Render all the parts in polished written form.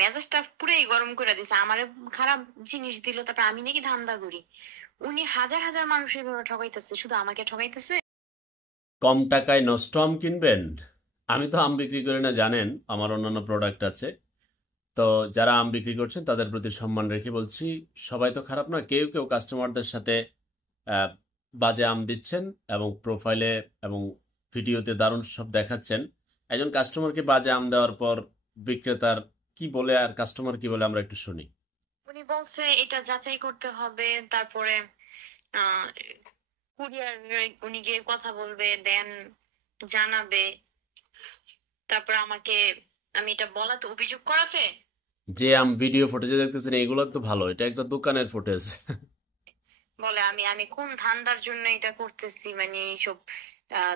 মেজাজটা পুরাই গরম করে দিছে। আমারে খারাপ জিনিস দিল, তারপর আমি নাকি ধান্দা করি। উনি হাজার হাজার মানুষের এভাবে ঠকাইতেছে, শুধু আমাকে ঠকাইতেছে। কম টাকায় নষ্ট আম কিনবেন? আমি তো আম বিক্রি করি না, জানেন আমার অন্যান্য প্রোডাক্ট আছে। তো যারা আম বিক্রি করছেন তাদের প্রতি সম্মান রেখে বলছি, সবাই তো খারাপ না, কেউ কেউ কাস্টমারদের সাথে আহ, বাজে আম দিচ্ছেন এবং প্রোফাইলে এবং ভিডিওতে দারুণ সব দেখাচ্ছেন। একজন কাস্টমারকে বাজে আম দেওয়ার পর বিক্রেতার কি বলে আর কাস্টমার কি বলে আমরা একটু শুনি। উনি বলছে এটা যাচাই করতে হবে, তারপরে আহ কুরিয়ার উনি গিয়ে কথা বলবে, দেন জানাবে, তারপর আমাকে, আমি এটা বলাতে অভিযোগ করাতে যে আম ভিডিও ফুটেজে দেখতেছেন এগুলো তো ভালো, এটা একটা দোকানের ফুটেজ। বলে আমি আমি কোন ধান্দার জন্য এটা করতেছি, মানে এইসব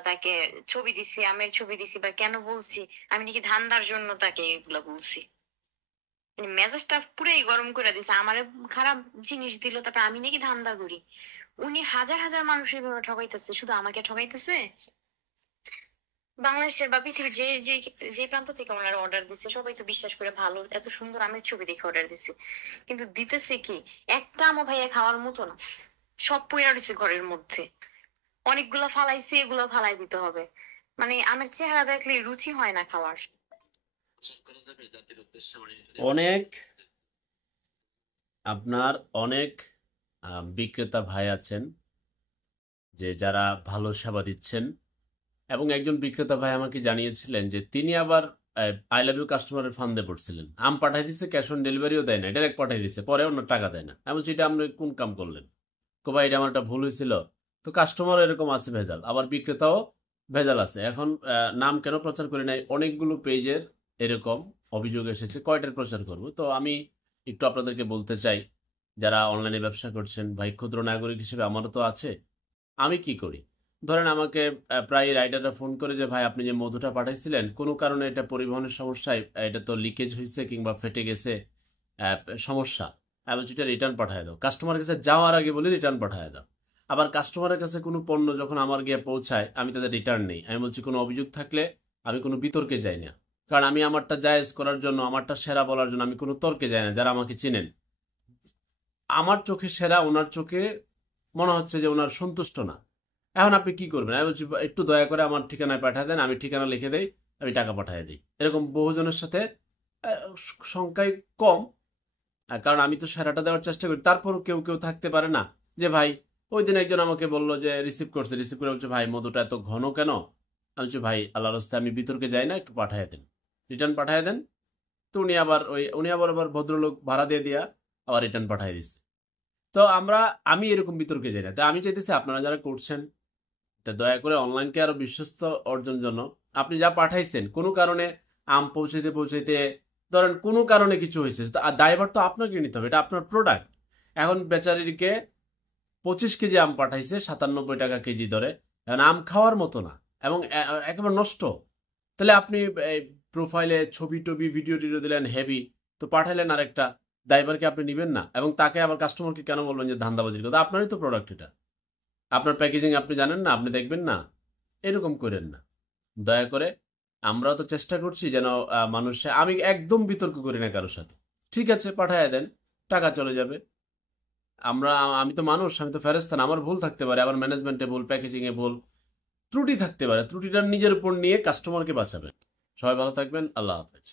তাকে ছবি দিছি, আমের ছবি দিছি, বা কেন বলছি, আমি নাকি ধান্দার জন্য তাকে এগুলো বলছি। মানে মেজাজটা পুরাই গরম করে দিছে। আমারে খারাপ জিনিস দিল, তারপর আমি নাকি ধান্দা করি। উনি হাজার হাজার মানুষের এভাবে ঠকাইতেছে, শুধু আমাকে ঠকাইতেছে। বাংলাদেশের বা পৃথিবীর যে যে যে প্রান্ত থেকে ওনারা অর্ডার দিচ্ছে, সবাই তো বিশ্বাস করে ভালো, এত সুন্দর আমের ছবি দেখে অর্ডার দিছে। কিন্তু দিতেছে কি, একটা আমও ভাইয়া খাওয়ার মতো না, সব পইরা রয়েছে ঘরের মধ্যে। অনেকগুলো ফালাইছি, এগুলো ফালাই দিতে হবে। মানে আমের চেহারা দেখলে রুচি হয় না খাওয়ার। অনেক আপনার অনেক বিক্রেতা ভাই আছেন যে যারা ভালো সেবা দিচ্ছেন, এবং একজন বিক্রেতা ভাই আমাকে জানিয়েছিলেন যে তিনি আবার আই লাভ ইউ কাস্টমারের ফান্দে পড়ছিলেন। আম পাঠাই দিচ্ছে, ক্যাশ অন ডেলিভারিও দেয় না, ডাইরেক্ট পাঠাই দিচ্ছে, পরে অন্য টাকা দেয় না। এমন এটা আপনি কোন কাম করলেন? ভাই এটা আমার একটা ভুল হয়েছিল। তো কাস্টমার এরকম আছে ভেজাল, আবার বিক্রেতাও ভেজাল আছে। এখন নাম কেন প্রচার করি নাই, অনেকগুলো পেজের এরকম অভিযোগ এসেছে, কয়টার প্রচার করব। তো আমি একটু আপনাদেরকে বলতে চাই, যারা অনলাইনে ব্যবসা করছেন, ভাই ক্ষুদ্র নাগরিক হিসেবে আমারও তো আছে। আমি কি করি, ধরেন আমাকে প্রায় রাইডাররা ফোন করে যে ভাই আপনি যে মধুটা পাঠাইছিলেন কোনো কারণে এটা পরিবহনের সমস্যায় এটা তো লিকেজ হয়েছে কিংবা ফেটে গেছে, আহ, সমস্যা, আমি বলছি এটা রিটার্ন পাঠিয়ে দাও। কাস্টমারের কাছে যাওয়ার আগে বলি রিটার্ন পাঠিয়ে দাও। আবার কাস্টমারের কাছে কোনো পণ্য যখন আমার গিয়ে পৌঁছায় আমি তাদের রিটার্ন নেই। আমি বলছি কোনো অভিযোগ থাকলে আমি কোনো বিতর্কে যাই না, কারণ আমি আমারটা জায়েজ করার জন্য, আমারটা সেরা বলার জন্য আমি কোনো তর্কে যাই না। যারা আমাকে চিনেন, আমার চোখে সেরা, ওনার চোখে মনে হচ্ছে যে ওনার সন্তুষ্ট না। এখন আপনি কি করবেন? আমি বলছি একটু দয়া করে আমার ঠিকানায় পাঠিয়ে দেন, আমি ঠিকানা লিখে দেই, আমি টাকা পাঠিয়ে দিই। এরকম বহুজনের সাথে সংখ্যায় কম, কারণ আমি তো সেরাটা দেওয়ার চেষ্টা করি। তারপরও কেউ কেউ থাকতে পারে না যে ভাই, ওই দিন একজন আমাকে বললো যে রিসিভ করছে, রিসিভ করে বলছে ভাই মধুটা এত ঘন কেন। আমি বলছি ভাই আল্লাহর রাস্তায় আমি বিতর্কে যাই না, একটু পাঠিয়ে দেন, রিটার্ন পাঠিয়ে দেন। তো উনি আবার ভদ্রলোক ভাড়া দিয়ে দিয়া আবার রিটার্ন পাঠিয়ে দিচ্ছে। তো আমি এরকম বিতর্কে যাই না। তো আমি চাইতেছি আপনারা যারা করছেন, তা দয়া করে অনলাইনকে আরো বিশ্বস্ত অর্জন জন্য আপনি যা পাঠাইছেন, কোনো কারণে আম পৌঁছাইতে পৌঁছাইতে ধরেন কোনো কারণে কিছু হয়েছে, তো আর দায়ভার তো আপনাকে নিতে হবে, এটা আপনার প্রোডাক্ট। এখন বেচারিকে 25 কেজি আম পাঠাইছে 97 টাকা কেজি ধরে, এখন আম খাওয়ার মতো না এবং একেবারে নষ্ট। তাহলে আপনি প্রোফাইলে ছবি টবি ভিডিও টিডিও দিলেন হেভি, তো পাঠাইলেন আরেকটা, দায়ভারকে আপনি নিবেন না? এবং তাকে আবার কাস্টমারকে কেন বলবেন যে ধান্দাবাজির কথা? আপনারই তো প্রোডাক্ট এটা, আপনার প্যাকেজিং আপনি জানেন না, আপনি দেখবেন না? এরকম করেন না দয়া করে। আমরাও তো চেষ্টা করছি যেন আমি একদম বিতর্ক করি না কারোর সাথে। ঠিক আছে পাঠায় দেন, টাকা চলে যাবে। আমি তো মানুষ, আমি তো ফেরেস্তা না, আমার ভুল থাকতে পারে, আবার ম্যানেজমেন্টে ভুল, প্যাকেজিং এ ভুল, ত্রুটি থাকতে পারে। ত্রুটিটা নিজের উপর নিয়ে কাস্টমারকে বাঁচাবেন। সবাই ভালো থাকবেন, আল্লাহ হাফেজ।